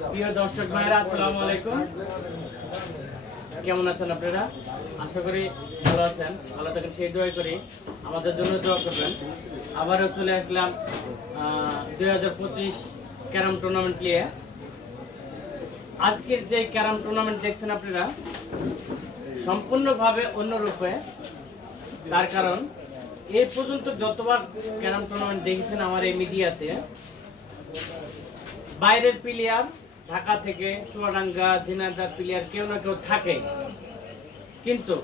প্রিয় দর্শক ভাইরা, আসসালামু আলাইকুম। কেমন আছেন আপনারা? আশা করি ভালো আছেন। ভালো থাকেন সেই দোয়া করি, আমাদের জন্য দোয়া করবেন। আবারও চলে আসলাম 2025 ক্যারাম টুর্নামেন্ট নিয়ে। আজকের যে ক্যারাম টুর্নামেন্ট দেখছেন আপনারা সম্পূর্ণভাবে অন্যরূপে, তার কারণ এই পর্যন্ত যতবার ক্যারাম টুর্নামেন্ট দেখেছেন আমার এই মিডিয়াতে, বাইরের প্লেয়ার ঢাকা থেকে, চুয়াডাঙ্গা, ঝিনাইদহ প্লেয়ার কেউ না কেউ থাকে, কিন্তু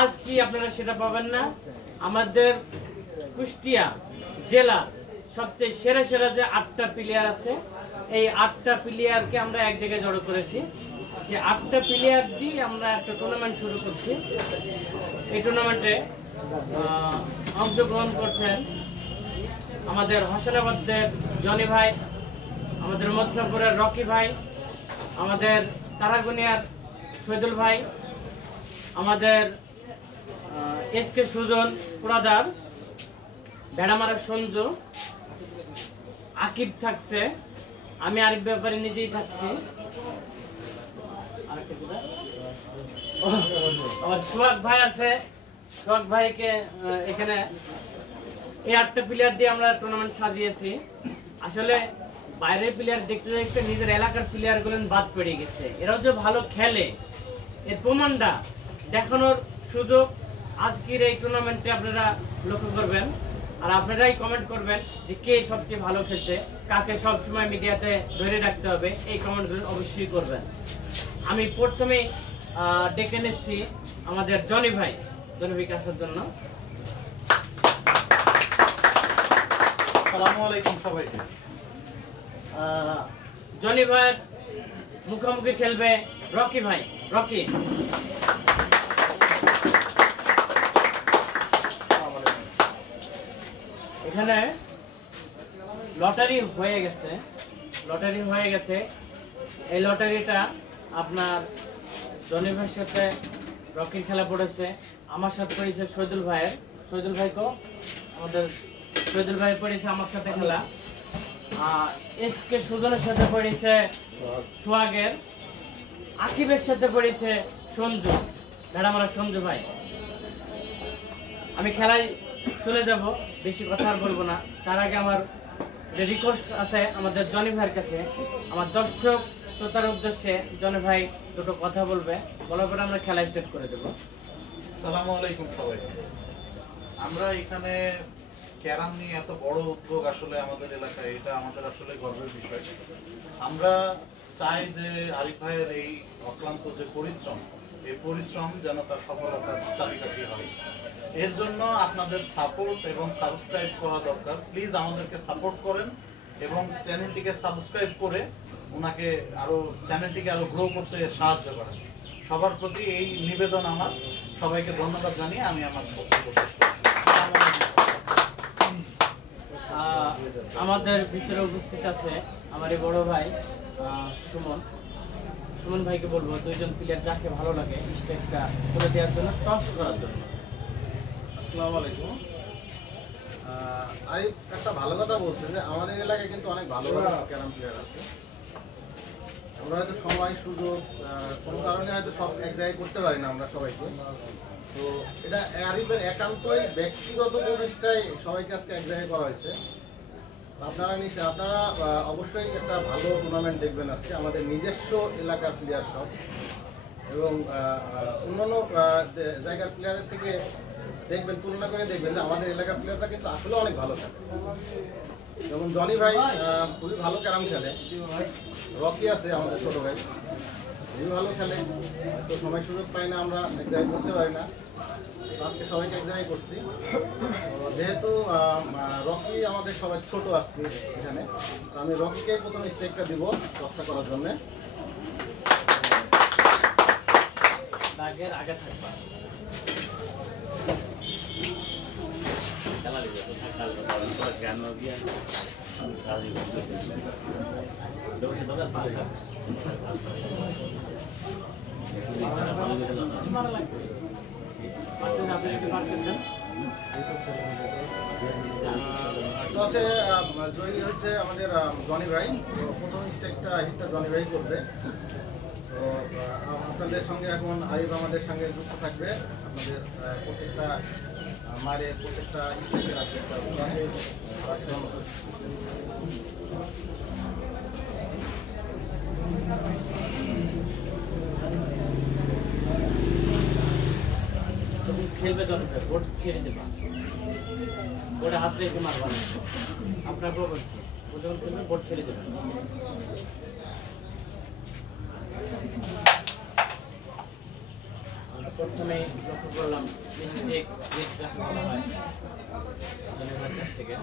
আজ কি আপনারা সেটা পাবেন না। আমাদের কুষ্টিয়া জেলা সবচেয়ে সেরা সেরা যে 8টা প্লেয়ার আছে, এই 8টা প্লেয়ারকে আমরা এক জায়গায় জড়ো করেছি। সেই 8টা প্লেয়ার দিয়ে আমরা একটা টুর্নামেন্ট শুরু করছি। এই টুর্নামেন্টে অংশগ্রহণ করছেন আমাদের হোসেনাবাদের জনি ভাই, আমাদের মথুরাপুরের রকি ভাই, আমাদের তারাগুনিয়ার শহীদুল ভাই, আমাদের এসকে সুজন পুরাদার, ভেড়ামারার সঞ্জু, আকিব থাকছে, আমি আরিফ ব্যাপারে নিজেই থাকছি, আমার সোহাগ ভাই আছে। সোহাগ ভাইকে এখানে এই 8টা প্লেয়ার দিয়ে আমরা টুর্নামেন্ট সাজিয়েছি। আসলে বাইরের প্লেয়ার দেখতে দেখতে নিজের এলাকার প্লেয়ার গুলো বাদ পড়ে গেছে। এরাও যে ভালো খেলে এর প্রমাণটা দেখানোর সুযোগ আজকের এই টুর্নামেন্টে আপনারা লক্ষ্য করবেন। আর আপনারাই কমেন্ট করবেন যে কে সবচেয়ে ভালো খেলছে, কাকে সবসময় মিডিয়াতে ধরে রাখতে হবে, এই কমেন্টগুলো অবশ্যই করবেন। আমি প্রথমেই ডেকে নিচ্ছি আমাদের জনি ভাই, জনি ভাইকে আসার জন্য। আসসালামু আলাইকুম সবাইকে। জনি ভাই মুখোমুখি খেলবে রকি ভাই। রকি, এখানে লটারি হয়ে গেছে, এই লটারিটা আপনার জনি ভাইয়ের সাথে রকির খেলা পড়েছে, আমার সাথে পড়েছে শহীদুল ভাইয়ের। শহীদুল ভাইকে আমাদের শহীদুল ভাই পড়েছে আমার সাথে খেলা। এসকে সুজনের সাথে পড়েছে সোহাগের, আকিবের সাথে পড়েছে সঞ্জু, ভেড়ামারা সঞ্জু ভাই। আমি খেলায় চলে যাব, বেশি কথা আর বলবো না। তার আগে আমার যে রিকোয়েস্ট আছে আমাদের জনি ভাইয়ের কাছে, আমার দর্শক শ্রোতার উদ্দেশ্যে জনি ভাই দুটো কথা বলবে, বলার পরে আমরা খেলা স্টার্ট করে দেবো। আসসালামু আলাইকুম সবাইকে। আমরা এখানে ক্যারাম নিয়ে এত বড় উদ্যোগ আসলে আমাদের এলাকায়, এটা আমাদের আসলে গর্বের বিষয়। আমরা চাই যে আরিফ ভাইয়ের এই অক্লান্ত যে পরিশ্রম, এই পরিশ্রম যেন তার সফলতার চাবিকাঠি হয়। এর জন্য আপনাদের সাপোর্ট এবং সাবস্ক্রাইব করা দরকার। প্লিজ আমাদেরকে সাপোর্ট করেন এবং চ্যানেলটিকে সাবস্ক্রাইব করে ওনাকে চ্যানেলটিকে আরো গ্রো করতে সাহায্য করেন। সবার প্রতি এই নিবেদন আমার। সবাইকে ধন্যবাদ জানিয়ে আমি আমার বক্তব্য শেষ করছি। আমাদের ভিতরে উপস্থিত আছে আমার এই বড় ভাই সুমন। সুমন ভাইকে বলবো দুইজন প্লেয়ার যাকে ভালো লাগে স্টেপটা করে দেওয়ার জন্য, টস করার জন্য। আসসালামু আলাইকুম। আরিফ একটা ভালো কথা বলছে যে আমাদের এলাকায় কিন্তু অনেক ভালো ভালো ক্যারাম প্লেয়ার আছে। আমরা হয়তো সময় সুযোগ কোনো কারণে হয়তো সব এক জায়গায় করতে পারি না আমরা সবাইকে। তো এটা আরিফের একান্তই ব্যক্তিগত প্রচেষ্টায় সবাইকে আজকে এক জায়গায় করা হয়েছে। আপনারা অবশ্যই একটা ভালো টুর্নামেন্ট দেখবেন আজকে, আমাদের নিজস্ব এলাকার প্লেয়ার সব, এবং অন্যান্য জায়গার প্লেয়ারের থেকে দেখবেন, তুলনা করে দেখবেন যে আমাদের এলাকার প্লেয়াররা কিন্তু আসলে অনেক ভালো খেলে। যেমন জনি ভাই খুবই ভালো ক্যারাম খেলে, রকি আছে আমাদের ছোট ভাই, খুবই ভালো খেলে। তো সময় সুযোগ পাই না, আমরা এক জায়গায় করতে পারি না, আজকে সবাইকে এক জায়গায় করছি। যেহেতু রকি আমাদের সবাই ছোট আজকে এখানে, আমি রকিকে প্রথম স্টেকটা দিব চেষ্টা করার জন্য। আগে থাকবা আপনি যদি পারতেন টসে জয়ী হয়েছে আমাদের জনি ভাই। তো প্রথম স্টেকটা হিটটা জনি ভাই করবে। তো আপনাদের সঙ্গে এখন আরিফ আমাদের সঙ্গে যুক্ত থাকবে। আপনাদের প্রত্যেকটা মায়ের প্রত্যেকটা স্টেকের একটা যখন খেলবে জনকে বোর্ড ছেড়ে দেবা, বোর্ডে হাত রেখে মারবা না। আপনাকেও বলছি, ও যখন খেলবে বোর্ড ছেড়ে দেবেন। আমরা প্রথমে লক্ষ্য করলাম মিস্টেক যাকে বলা হয় জনগণের কাছ থেকে।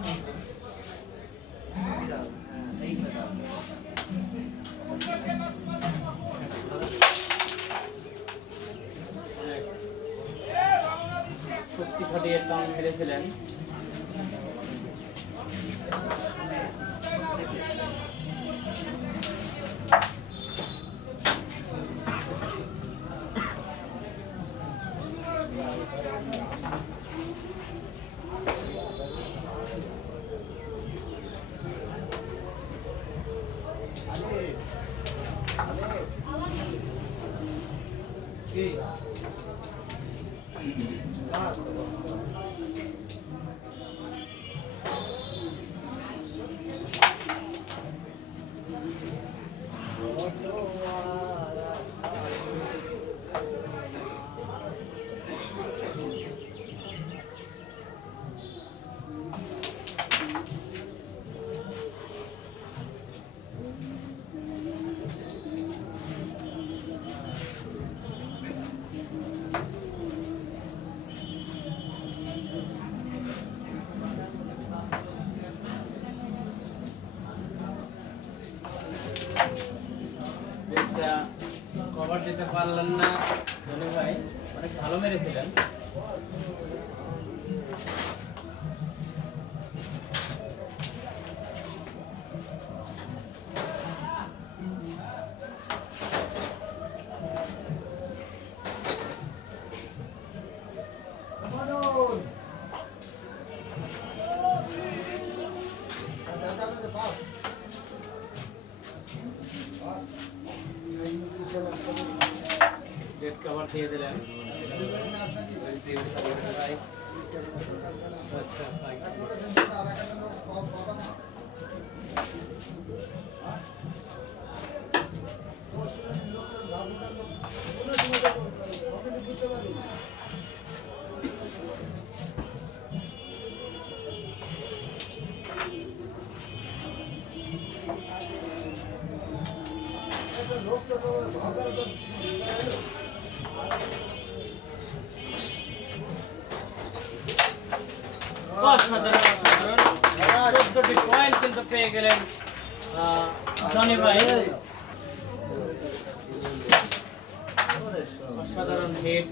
শক্তি খাটিয়ে টান মেরেছিলেন। কভার দিতে পারলেন না জনি ভাই, অনেক ভালো মেরেছিলেন। ডেড কভার দিয়ে দিলেন। পয়েন্ট কিন্তু পেয়ে গেলেন জনি ভাই। অসাধারণ হিট।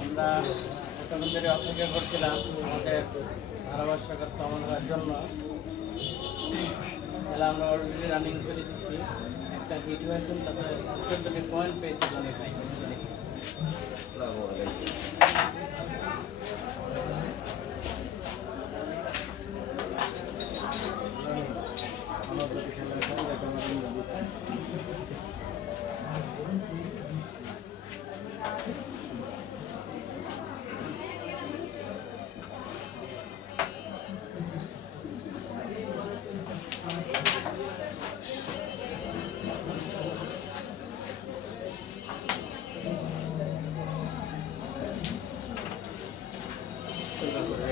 আমরা এতক্ষণ ধরে অপেক্ষা করছিলাম আমাদের ধারাভাষ্যকর্তা আমার জন্য। তাহলে আমরা অলরেডি রানিং করে দিচ্ছি। একটা হিট হয়েছে, তারপরে 14টি পয়েন্ট পেয়েছে জনি ভাই।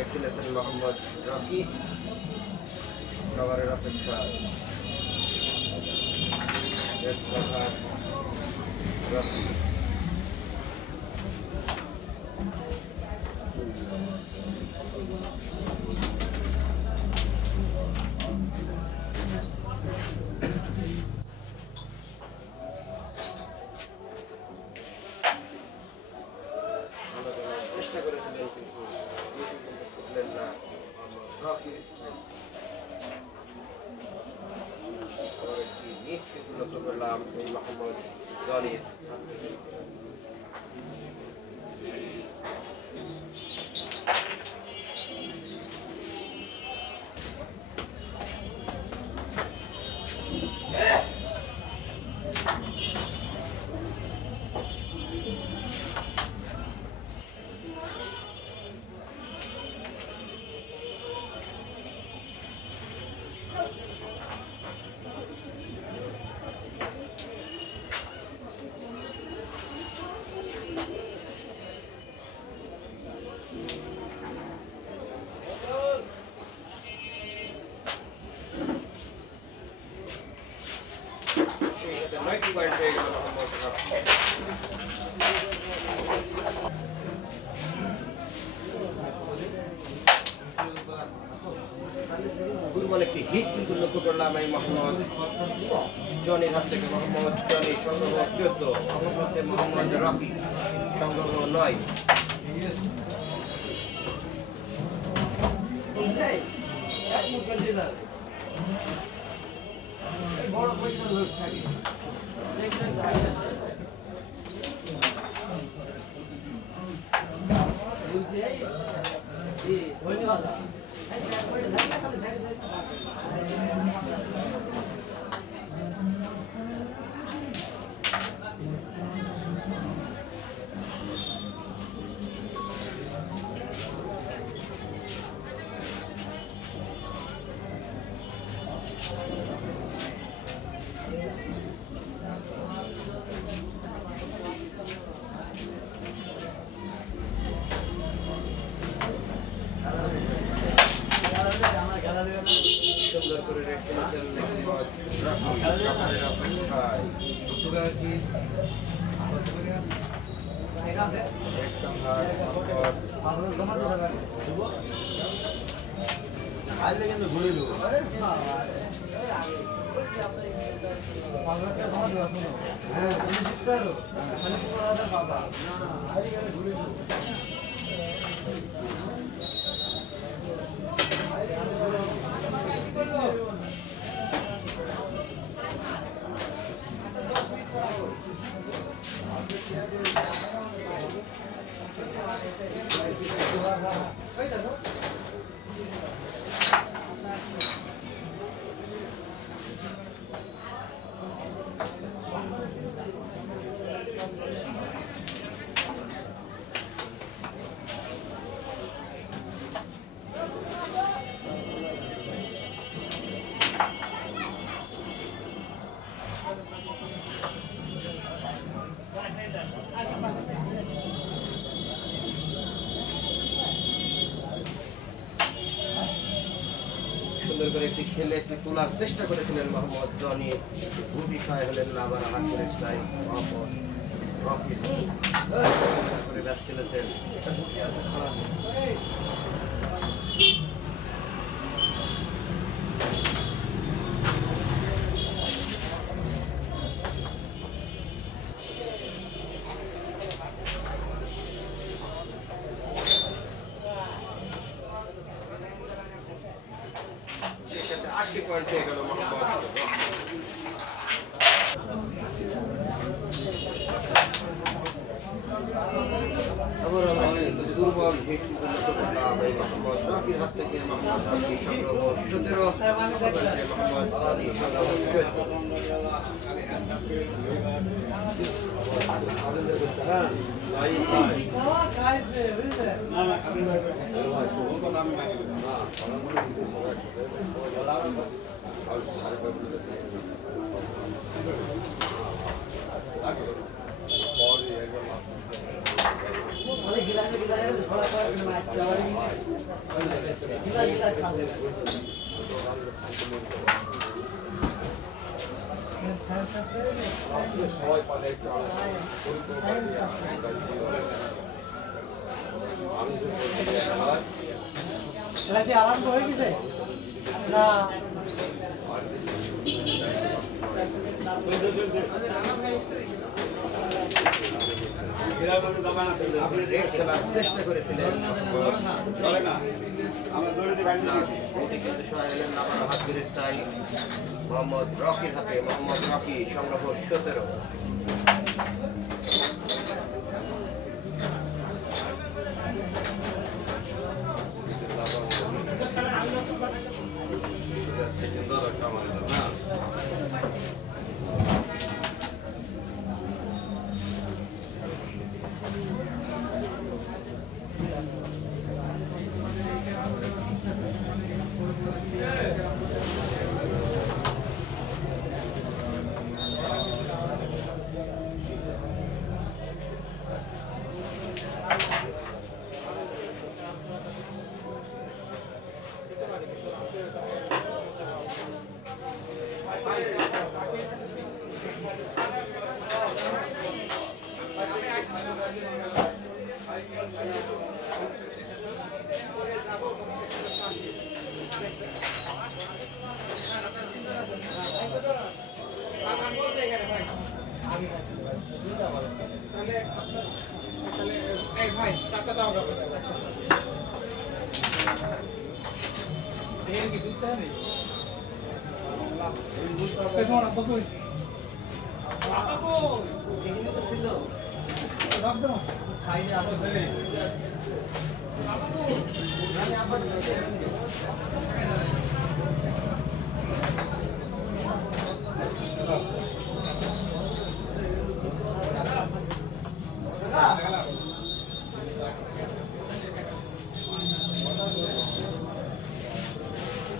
রেড খেলেছেন মোহাম্মদ রকি। কভারের অপেক্ষা রেড কভার রকি। চেষ্টা করেছিলেন কিন্তু করলেন না রকির স্ট্রাইক। আবার একটি মিস কিন্তু লক্ষ্য করলাম এই মোহাম্মদ জনির হাত থেকে। সেই সাথে 9টি পয়েন্ট পেয়ে গেল মোহাম্মদ রকি। দুর্বল একটি হিট কিন্তু লক্ষ্য করলাম এই মোহাম্মদ জনির হাত থেকে। মোহাম্মদ জনি সংগ্রহ 14, অপরপক্ষে মোহাম্মদ রকি সংগ্রহ 9। সুন্দর করে রেড খেলেছেন মোহাম্মদ রকি। কভারের অপেক্ষায় রেড কভার সুন্দর করে একটি খেলে একটি তোলার চেষ্টা করেছিলেন মোহাম্মদ জনি। ভূ বিষয় হলেন না, আবার হাত করে স্ট্রাইক মোহাম্মদ রকি করে ব্যাস খেলেছেন। সেই সাথে 8টি পয়েন্ট পেয়ে গেল মোহাম্মদ রকি। আবার আমরা কিন্তু দুর্বল হিট লক্ষ্য করলাম এই মোহাম্মদ রকির হাত থেকে। মোহাম্মদ রকি সংগ্রহ 17, মোহাম্মদ জনি সংগ্রহ 14। সবাই পালে আরম্ভ হয়ে গেছে না আপনি রেড খেলার চেষ্টা করেছিলেন কিন্তু সহায় হলেন আবার হাত ধরে স্ট্রাইক মোহাম্মদ রকির হাতে। মোহাম্মদ রকি সংগ্রহ 17।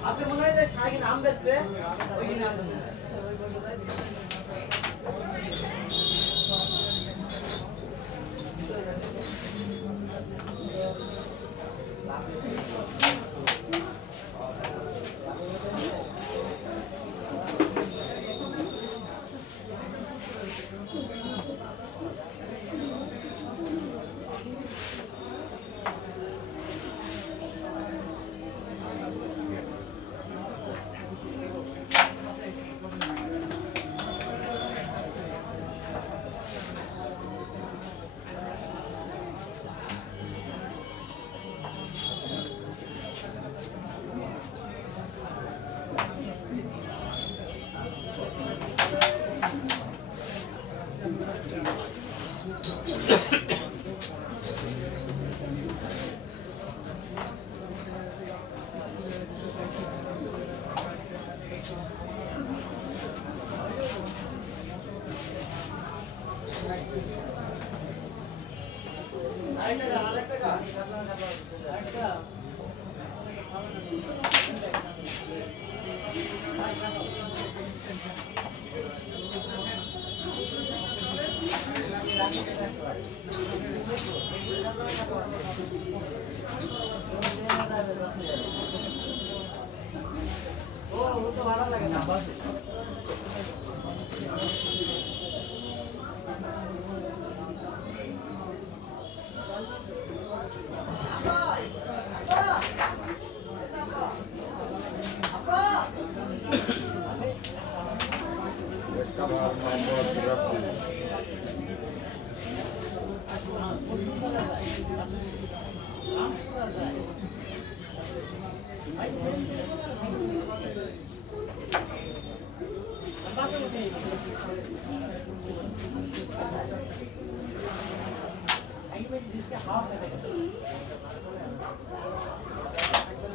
আছে মনে হয় যে শাহিন আম বেচছে ওইখানে আছে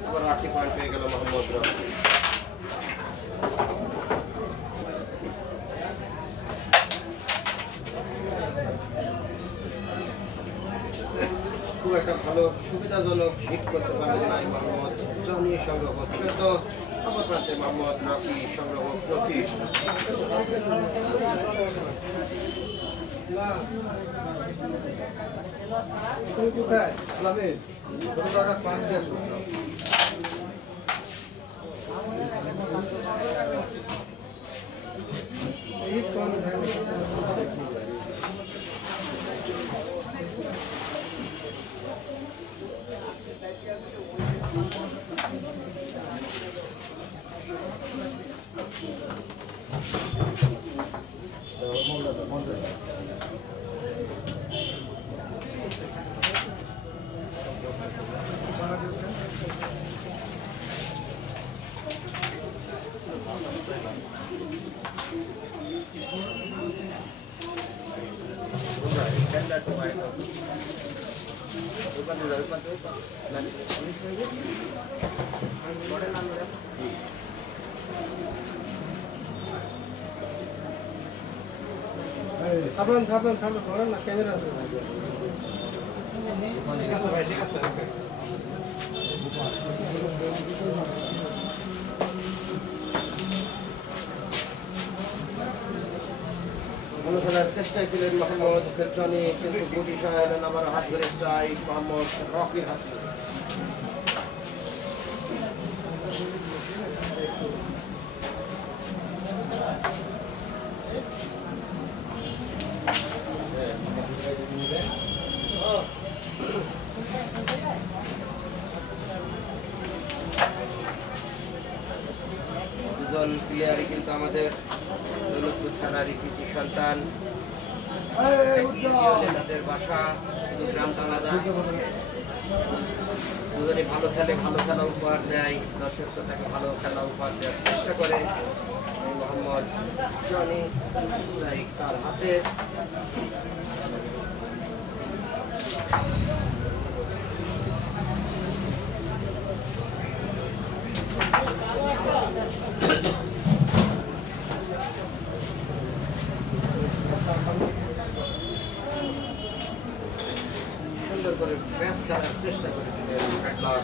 আবার 8 পয়েন্ট পেয়ে গেল মোহাম্মদ রকি। খুব একটা ভালো সুবিধাজনক হিট করতে পারলেন নাই মোহাম্মদ জনি সংগ্রহ। অপর প্রান্তে মোহাম্মদ রকি সংগ্রহ 25। কোথায় ছোট টাকা 5 দিয়ে শুনলাম। সাবধান করেন না, ক্যামেরা আছে। ঠিক আছে ভাই, ঠিক আছে। ভালো খেলার চেষ্টায় ছিলেন মোহাম্মদ জনি, কিন্তু গুটি সহ এলেন আবার হাত ধরে স্ট্রাইক মোহাম্মদ রকির হাতে। দুজন প্লেয়ারই কিন্তু আমাদের দৌলতপুর থানার কৃতি সন্তান। তাদের বাসা, শুধু গ্রামটা আলাদা। দুজনে ভালো খেলে, ভালো খেলা উপহার দেয়, দর্শক শ্রোতাকে ভালো খেলা উপহার দেওয়ার চেষ্টা করে। মোহাম্মদ জনি স্ট্রাইক তার হাতে। সুন্দর করে ম্যাচ খেলার চেষ্টা করেছিলেন প্যাডলক।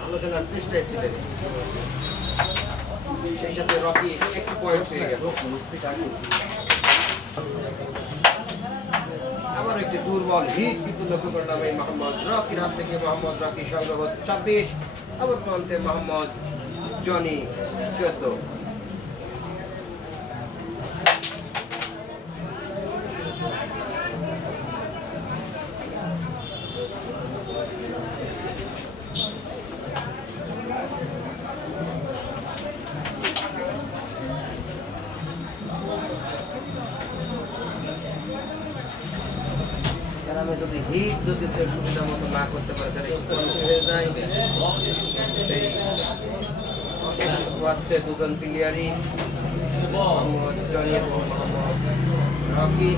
ভালো খেলার চেষ্টায় ছিলেন, সেই সাথে রকি একটু পয়েন্ট পেয়ে গেল। আবার একটি দুর্বল হিট কিন্তু লক্ষ্য করলাম এই মোহাম্মদ রকির হাত থেকে। মোহাম্মদ রকি সংগ্রহ 26, আবার প্রান্তে মোহাম্মদ জনি 14। যদি হিট যদি সুবিধা মতো না করতে পারে তাহলে হয়ে যায়। সেই পাচ্ছে দুজন প্লেয়ারই, মোহাম্মদ জনি এবং মোহাম্মদ রকি।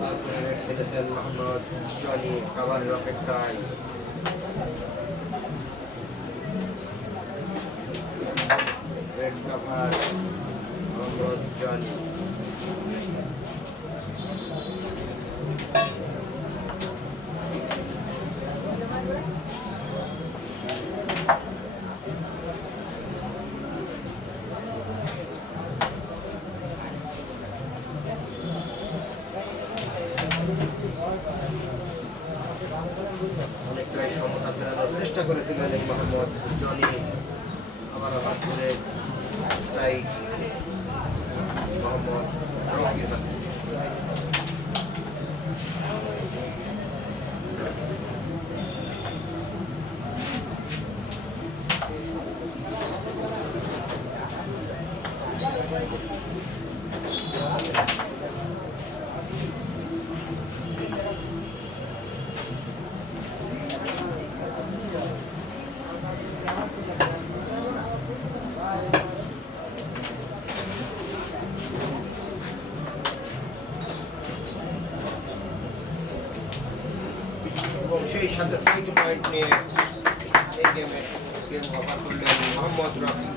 তারপরে রেড খেলেছেন মোহাম্মদ জনি কাভারের অপেক্ষায়। Red cover Mohammad Johnny. অনেকটাই সমতা ফেরানোর চেষ্টা করেছিলেন এই মোহাম্মদ জনি, আবার হাত ধরে স্ট্রাইক মোহাম্মদ রকির হাতে। এবং সেই সাথে 6 পয়েন্ট নিয়ে এই গেম কভার করলেন মোহাম্মদ রকি।